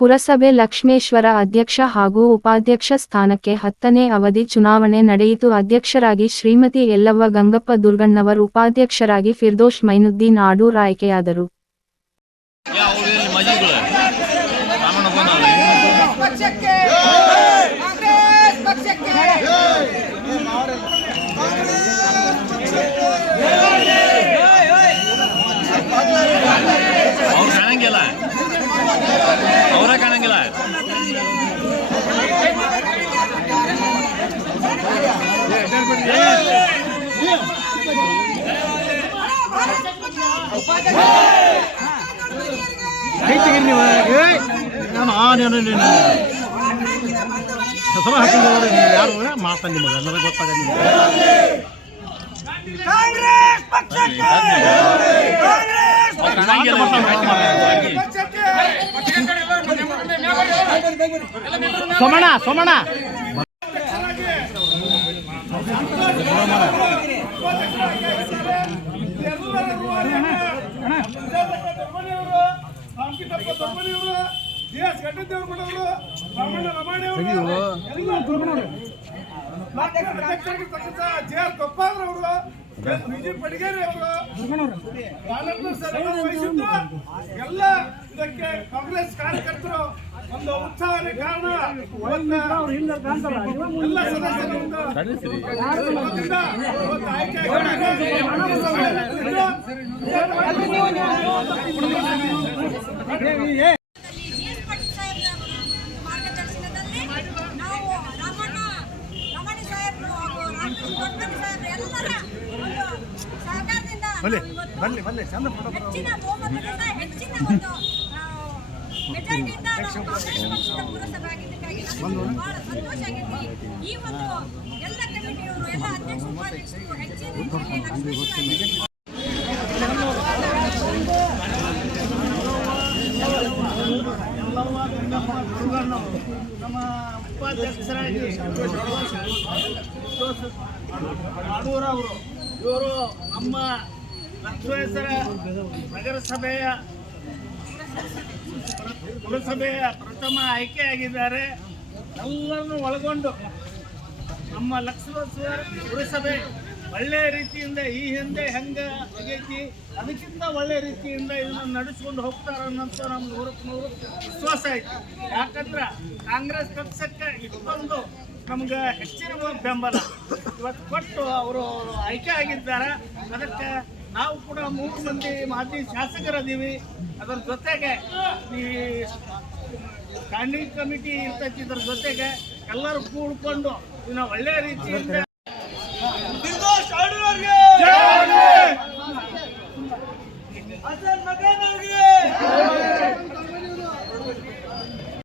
ಪುರಸಭೆ ಲಕ್ಷ್ಮೇಶ್ವರ ಅಧ್ಯಕ್ಷ ಹಾಗೂ ಉಪಾಧ್ಯಕ್ಷ ಸ್ಥಾನಕ್ಕೆ 10ನೇ ಅವಧಿ ಚುನಾವಣೆ ನಡೆಯಿತು. ಅಧ್ಯಕ್ಷರಾಗಿ ಶ್ರೀಮತಿ ಯಲ್ಲವ್ವ ಗಂಗಪ್ಪ ದುರ್ಗಣ್ಣವರ್, ಉಪಾಧ್ಯಕ್ಷರಾಗಿ ಫಿರ್ದೋಷ್ ಮೈನುದ್ದೀನ್ ಆಡೂರ್ ಆಯ್ಕೆಯಾದರು. ಯಾರು ಮಾತಾಡಿ ನಿಮಗೆ ಗೊತ್ತಾಗ ಸೋಮಣ್ಣ ಸೋಮಣ್ಣ ಎಲ್ಲ ಇದಕ್ಕೆ ಕಾಂಗ್ರೆಸ್ ಕಾರ್ಯಕರ್ತರು ಒಂದು ಉತ್ಸಾಹನೇ ಕಾರಣ. ಎಲ್ಲ ಸದಸ್ಯರು ಹೆಚ್ಚಿನ ಬಹುಮತದಿಂದ ಹೆಚ್ಚಿನ ಒಂದು ಮೆಜಾರಿಟಿಯಿಂದ ಕಾಂಗ್ರೆಸ್ ಪಕ್ಷದ ಪುರಸಭೆ ಆಗಿದ್ದಕ್ಕಾಗಿ ನಮಗೆ ಬಹಳ ಸಂತೋಷ ಆಗೈತಿ. ಈ ಒಂದು ಎಲ್ಲ ಕಮಿಟಿಯವರು ಎಲ್ಲ ಅಧ್ಯಕ್ಷ ಉಪಾಧ್ಯಕ್ಷರು ಹೆಚ್ಚಿನ ರೀತಿಯಲ್ಲಿ ಲಕ್ಷ್ಮೇಶ್ವರ ನಮ್ಮ ಉಪಾಧ್ಯಕ್ಷರಾಗಿ ಆಡೂರವರು ಇವರು ನಮ್ಮ ಲಕ್ಷ್ಮೇಶ್ವರ ನಗರಸಭೆಯ ಪುರಸಭೆಯ ಪ್ರಥಮ ಆಯ್ಕೆಯಾಗಿದ್ದಾರೆ. ಎಲ್ಲರನ್ನು ಒಳಗೊಂಡು ನಮ್ಮ ಲಕ್ಷ್ಮೇಶ್ವರ ಪುರಸಭೆ ಒಳ್ಳೆಯ ರೀತಿಯಿಂದ ಈ ಹಿಂದೆ ಹೆಂಗೆ ಆಗೈತಿ ಅದಕ್ಕಿಂತ ಒಳ್ಳೆಯ ರೀತಿಯಿಂದ ಇದನ್ನು ನಡೆಸ್ಕೊಂಡು ಹೋಗ್ತಾರೆ ಅನ್ನೋಂಥ ನಮ್ಗೆ ನೂರಕ್ಕೆ ವಿಶ್ವಾಸ ಐತಿ. ಯಾಕಂದ್ರೆ ಕಾಂಗ್ರೆಸ್ ಪಕ್ಷಕ್ಕೆ ಇಷ್ಟೊಂದು ನಮ್ಗೆ ಹೆಚ್ಚಿನ ಬೆಂಬಲ ಇವತ್ತು ಕೊಟ್ಟು ಅವರು ಆಯ್ಕೆ ಆಗಿದ್ದಾರೆ. ಅದಕ್ಕೆ ನಾವು ಕೂಡ 3 ಮಂದಿ ಮಾಜಿ ಶಾಸಕರದೀವಿ. ಅದರ ಜೊತೆಗೆ ಈ ಸ್ಟ್ಯಾಂಡಿಂಗ್ ಕಮಿಟಿ ಇರ್ತೈತಿ. ಇದರ ಜೊತೆಗೆ ಎಲ್ಲರೂ ಕೂಡ್ಕೊಂಡು ಇದನ್ನ ಒಳ್ಳೆಯ ರೀತಿಯಿಂದ ಮಗನವ್ರಿಗೆ